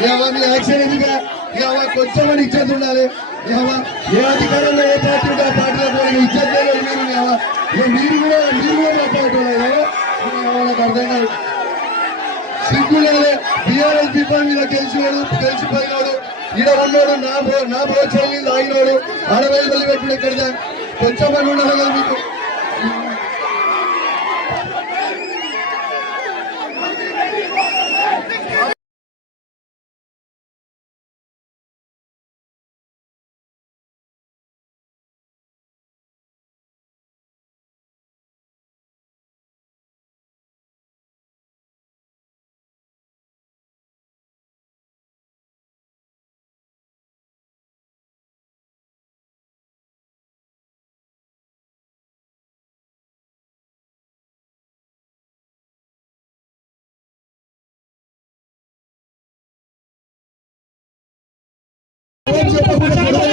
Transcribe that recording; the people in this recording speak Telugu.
మీ యాక్షన్ ఎందుకు కొంచెమని ఇచ్చేది ఉండాలి. ఏ అధికారంలో ఏ పార్టీ ఉంటే ఆ పార్టీలో పోయి ఇచ్చేది మీరు కూడా మాట్లాడుతున్నారు. నాకు అర్థం కాదు. సిగ్గులే బీఆర్ఎస్ పీపల్ మీద గెలిచిపోయినాడు. ఈడ ఉన్నాడు నా ప్రోత్సాహం తాగినాడు. ఆడవేలు వెళ్ళి పెట్టుడు ఎక్కడ కొంచెం అని ఉండాలి కదా మీకు. చెప్పకుండా